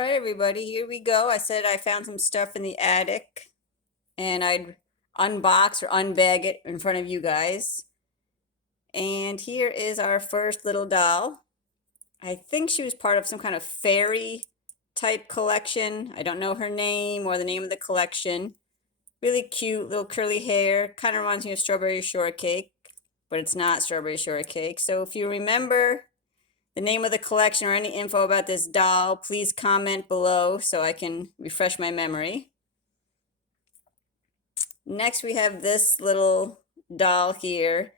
right, everybody, here we go. I said I found some stuff in the attic and I'd unbox or unbag it in front of you guys. And here is our first little doll. I think she was part of some kind of fairy type collection. I don't know her name or the name of the collection. Really cute, little curly hair. Kind of reminds me of Strawberry Shortcake, but it's not Strawberry Shortcake. So if you remember the name of the collection or any info about this doll, please comment below so I can refresh my memory. Next, we have this little doll here.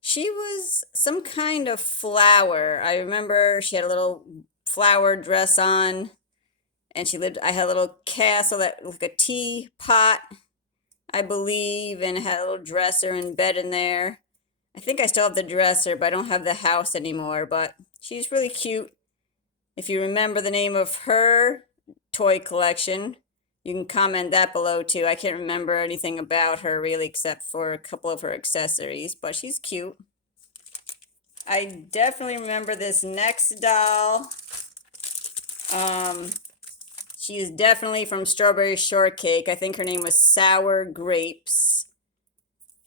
She was some kind of flower. I remember she had a little flower dress on, and I had a little castle that looked like a teapot, I believe, and it had a little dresser and bed in there. I think I still have the dresser, but I don't have the house anymore, but she's really cute. If you remember the name of her toy collection, you can comment that below too. I can't remember anything about her really except for a couple of her accessories, but she's cute. I definitely remember this next doll. She is definitely from Strawberry Shortcake. I think her name was Sour Grapes.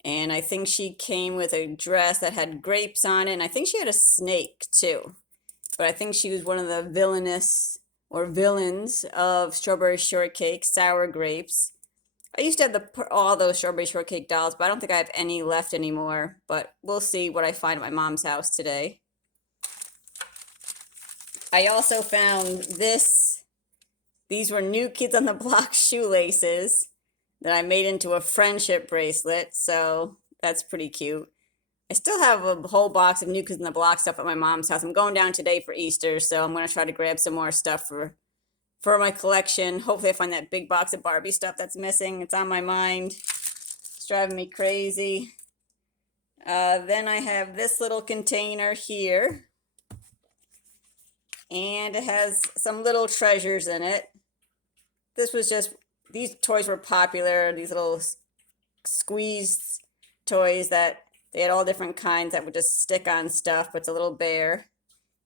And I think she came with a dress that had grapes on it. And I think she had a snake too. But I think she was one of the villainous or villains of Strawberry Shortcake, Sour Grapes. I used to have all those Strawberry Shortcake dolls, but I don't think I have any left anymore. But we'll see what I find at my mom's house today. I also found this. These were New Kids on the Block shoelaces that I made into a friendship bracelet, so that's pretty cute. I still have a whole box of New Kids on the Block stuff at my mom's house. I'm going down today for Easter, so I'm going to try to grab some more stuff for my collection. Hopefully I find that big box of Barbie stuff that's missing. It's on my mind. It's driving me crazy. Then I have this little container here. And it has some little treasures in it. These toys were popular, these little squeeze toys that they had all different kinds that would just stick on stuff, but it's a little bear.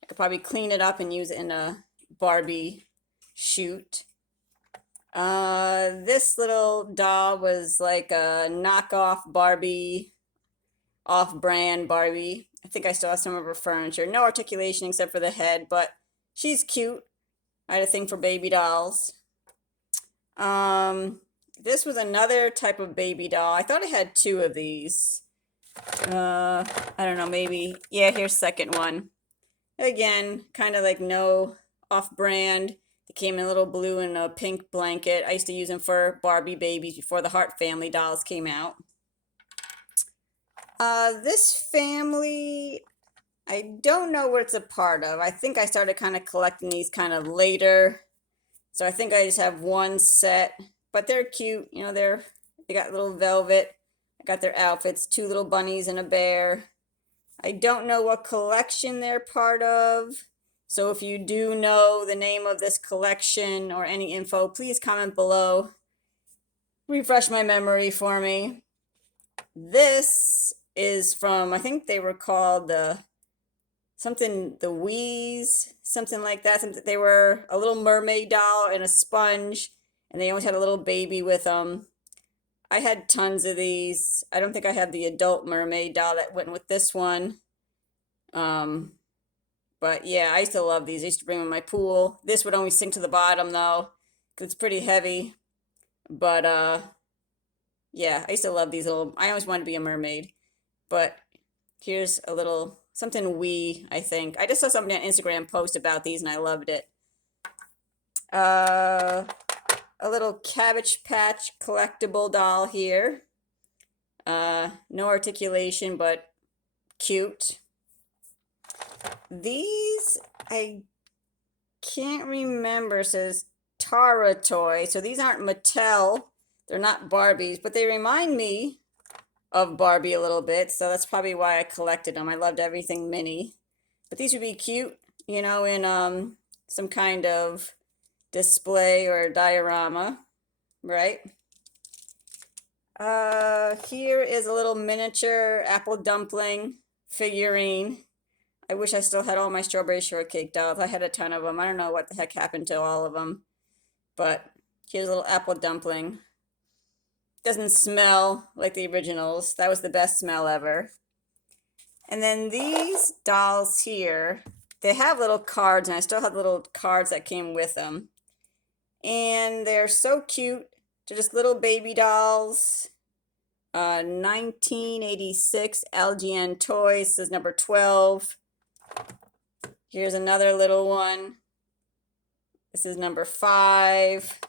I could probably clean it up and use it in a Barbie shoot. This little doll was like a knockoff Barbie, off-brand Barbie. I think I still have some of her furniture. No articulation except for the head, but she's cute. I had a thing for baby dolls. This was another type of baby doll. I thought I had two of these. I don't know, maybe. Yeah, here's second one. Again, kind of like no off-brand. They came in a little blue and a pink blanket. I used to use them for Barbie babies before the Hart family dolls came out. This family, I don't know what it's a part of. I think I started kind of collecting these kind of later. So I think I just have one set, but they're cute. You know, they got little velvet. I got their outfits, two little bunnies and a bear. I don't know what collection they're part of. So if you do know the name of this collection or any info, please comment below. Refresh my memory for me. This is from, I think they were called the Wheeze, something like that. They were a little mermaid doll and a sponge, and they always had a little baby with them. I had tons of these. I don't think I have the adult mermaid doll that went with this one. But yeah, I used to love these. I used to bring them in my pool. This would only sink to the bottom though, because it's pretty heavy. But yeah, I used to love these little. I always wanted to be a mermaid. But here's a little something I think. I just saw somebody on Instagram post about these and I loved it. A little Cabbage Patch collectible doll here. No articulation, but cute. These, I can't remember, it says Tara Toy. So these aren't Mattel. They're not Barbies, but they remind me of Barbie a little bit, so that's probably why I collected them. I loved everything mini. But these would be cute, you know, in some kind of display or diorama, right? Here is a little miniature apple dumpling figurine. I wish I still had all my strawberry shortcake dolls. I had a ton of them. I don't know what the heck happened to all of them. But here's a little apple dumpling. Doesn't smell like the originals. That was the best smell ever. And then these dolls here, they have little cards, and I still have little cards that came with them. And they're so cute. They're just little baby dolls. 1986 LGN Toys. This is number 12. Here's another little one. This is number 5.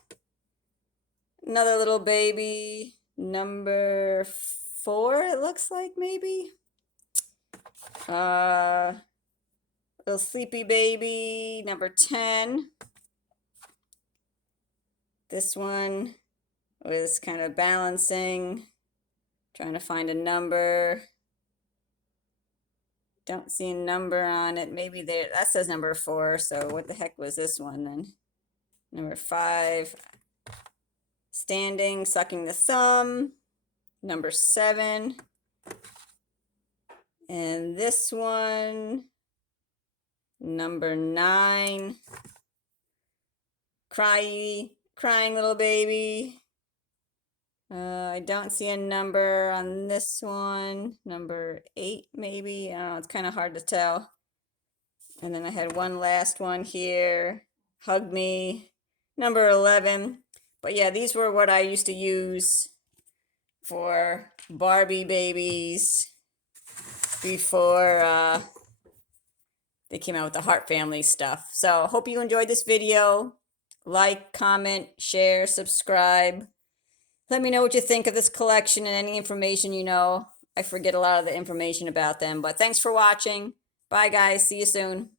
Another little baby. Number 4, it looks like, maybe. Little sleepy baby. Number 10. This one was kind of balancing. Trying to find a number. Don't see a number on it. Maybe there, that says number 4. So what the heck was this one then? Number 5. Standing, sucking the thumb. Number 7. And this one, number 9. Crying little baby. I don't see a number on this one. Number 8, maybe. I don't know, it's kind of hard to tell. And then I had one last one here. Hug Me. Number 11. But yeah, these were what I used to use for Barbie babies before they came out with the Hart family stuff. So hope you enjoyed this video. Like, comment, share, subscribe. Let me know what you think of this collection and any information you know. I forget a lot of the information about them, but thanks for watching. Bye guys, see you soon.